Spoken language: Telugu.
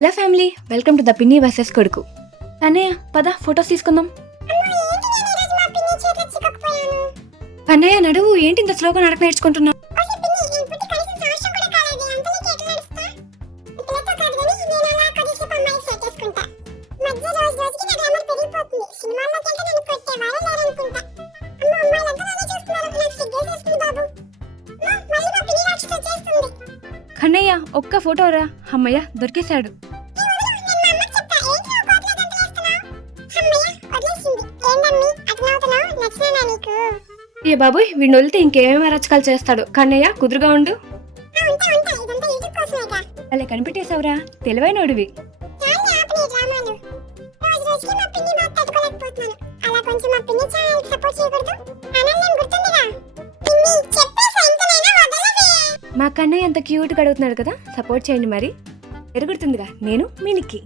Hello family, welcome to the పిన్ని వర్సెస్ కొడుకు. అన్నయ్య పద ఫొటోస్ తీసుకుందాం. అన్నయ్య నడువు, ఏంటి ఇంత స్లోగా నడక నేర్చుకుంటున్నావు? కన్నయ్య ఒక్క ఫోటో రా. అమ్మయ్య దొరికేశాడు. ఏ బాబోయ్, వీడిని వదిలితే ఇంకేమేమి అరచకాలు చేస్తాడు. కన్నయ్య కుదురుగా ఉండు. అలా కనిపెట్టేశావురా, తెలివైనోడివి. మా కన్నయ్య అంత క్యూట్గా అడుగుతున్నాడు కదా, సపోర్ట్ చేయండి మరి. ఎరుగుతుందిగా నేను మీ నిక్కి.